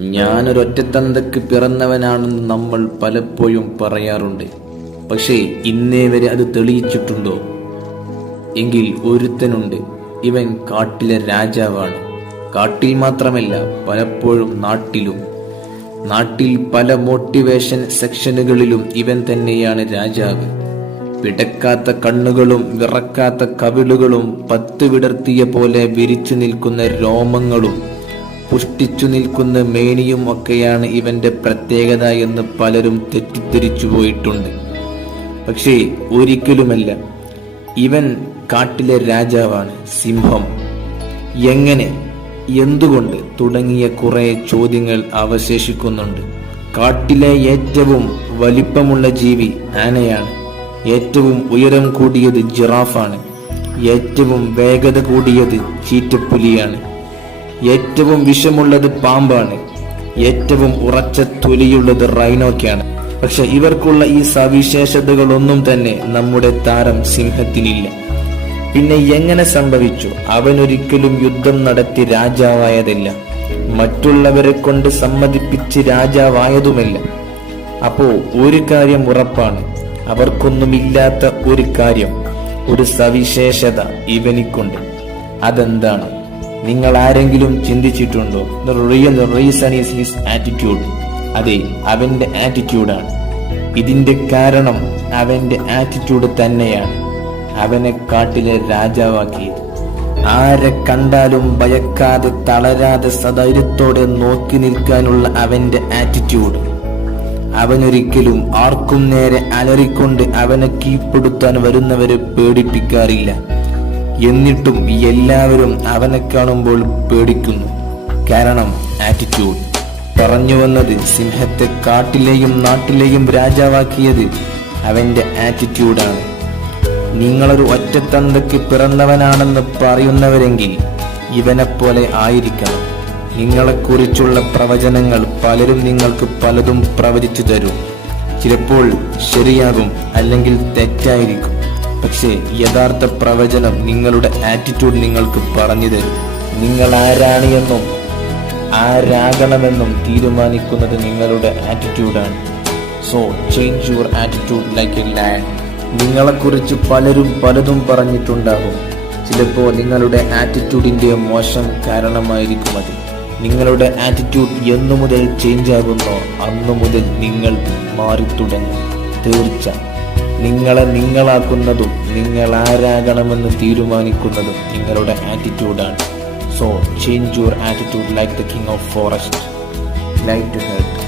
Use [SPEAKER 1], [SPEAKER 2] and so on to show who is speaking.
[SPEAKER 1] ഞാനൊരൊറ്റത്തന്തക്ക് പിറന്നവനാണെന്ന് നമ്മൾ പലപ്പോഴും പറയാറുണ്ട്. പക്ഷേ ഇന്നേ വരെ അത് തെളിയിച്ചിട്ടുണ്ടോ? എങ്കിൽ ഒരുത്തനുണ്ട്. ഇവൻ കാട്ടിലെ രാജാവാണ്. കാട്ടിൽ മാത്രമല്ല പലപ്പോഴും നാട്ടിലും. നാട്ടിൽ പല മോട്ടിവേഷൻ സെക്ഷനുകളിലും ഇവൻ തന്നെയാണ് രാജാവ്. പിടക്കാത്ത കണ്ണുകളും വിറക്കാത്ത കവിളുകളും പത്ത് വിടർത്തിയ പോലെ വിരിച്ചു നിൽക്കുന്ന രോമങ്ങളും പുഷ്ടിച്ചു നിൽക്കുന്ന മേനിയും ഒക്കെയാണ് ഇവന്റെ പ്രത്യേകത എന്ന് പലരും തെറ്റിദ്ധരിച്ചു പോയിട്ടുണ്ട്. പക്ഷേ ഒരിക്കലുമല്ല. ഇവൻ കാട്ടിലെ രാജാവാണ് സിംഹം. എങ്ങനെ എന്തുകൊണ്ട് തുടങ്ങിയ കുറെ ചോദ്യങ്ങൾ അവശേഷിക്കുന്നുണ്ട്. കാട്ടിലെ ഏറ്റവും വലിപ്പമുള്ള ജീവി ആനയാണ്. ഏറ്റവും ഉയരം കൂടിയത് ജിറാഫാണ്. ഏറ്റവും വേഗത കൂടിയത് ചീറ്റപ്പുലിയാണ്. ഏറ്റവും വിഷമുള്ളത് പാമ്പാണ്. ഏറ്റവും ഉറച്ച തൊലിയുള്ളത് റൈനോക്കാണ്. പക്ഷെ ഇവർക്കുള്ള ഈ സവിശേഷതകളൊന്നും തന്നെ നമ്മുടെ താരം സിംഹത്തിനില്ല. പിന്നെ എങ്ങനെ സംഭവിച്ചു? അവനൊരിക്കലും യുദ്ധം നടത്തി രാജാവായതല്ല. മറ്റുള്ളവരെ കൊണ്ട് സമ്മതിപ്പിച്ച് രാജാവായതുമല്ല. അപ്പോ ഒരു കാര്യം ഉറപ്പാണ്. അവർക്കൊന്നുമില്ലാത്ത ഒരു കാര്യം ഒരു സവിശേഷത ഇവനിക്കുണ്ട്. അതെന്താണ്? നിങ്ങൾ ആരെങ്കിലും ചിന്തിച്ചിട്ടുണ്ടോ? The real reason is his attitude അതെ അവന്റെ ആറ്റിറ്റ്യൂഡാണ് ഇതിന്റെ കാരണം അവന്റെ ആറ്റിറ്റ്യൂഡ് തന്നെയാണ്. അവനെ കാട്ടിലെ രാജാവാക്കിയത്. ആരെ കണ്ടാലും ഭയക്കാതെ തളരാതെ സധൈര്യത്തോടെ നോക്കി നിൽക്കാനുള്ള അവന്റെ ആറ്റിറ്റ്യൂഡ് അവനൊരിക്കലും ആർക്കും നേരെ അലറിക്കൊണ്ട് അവനെ കീഴ്പ്പെടുത്താൻ വരുന്നവരെ പേടിപ്പിക്കാറില്ല. എന്നിട്ടും എല്ലാവരും അവനെ കാണുമ്പോൾ പേടിക്കുന്നു. കാരണം ആറ്റിറ്റ്യൂഡ് പറഞ്ഞു വന്നത് സിംഹത്തെ കാട്ടിലെയും നാട്ടിലെയും രാജാവാക്കിയത് അവന്റെ ആറ്റിറ്റ്യൂഡാണ് നിങ്ങളൊരു ഒറ്റത്തന്തയ്ക്ക് പിറന്നവനാണെന്ന് പറയുന്നവരെങ്കിൽ ഇവനെപ്പോലെ ആയിരിക്കണം. നിങ്ങളെക്കുറിച്ചുള്ള പ്രവചനങ്ങൾ പലരും നിങ്ങൾക്ക് പലതും പ്രവചിച്ചു തരും. ചിലപ്പോൾ ശരിയാകും അല്ലെങ്കിൽ തെറ്റായിരിക്കും. പക്ഷേ യഥാർത്ഥ പ്രവചനം നിങ്ങളുടെ ആറ്റിറ്റ്യൂഡ് നിങ്ങൾക്ക് പറഞ്ഞു തരും. നിങ്ങൾ ആരാണ് എന്നും ആരാകണമെന്നും തീരുമാനിക്കുന്നത് നിങ്ങളുടെ ആറ്റിറ്റ്യൂഡാണ് so change your attitude like a land നിങ്ങളെക്കുറിച്ച് പലരും പലതും പറഞ്ഞിട്ടുണ്ടാകും. ചിലപ്പോൾ നിങ്ങളുടെ ആറ്റിറ്റ്യൂഡിന്റെ മോശം കാരണമായിരിക്കും അത്. നിങ്ങളുടെ ആറ്റിറ്റ്യൂഡ് എന്നു മുതൽ ചേഞ്ച് ആകുന്നോ അന്നു മുതൽ നിങ്ങൾ മാറി തുടങ്ങും തീർച്ച നിങ്ങളെ നിങ്ങളാക്കുന്നതും നിങ്ങൾ ആരാകണമെന്ന് തീരുമാനിക്കുന്നതും നിങ്ങളുടെ ആറ്റിറ്റ്യൂഡാണ് so change your attitude like the king of forest like to health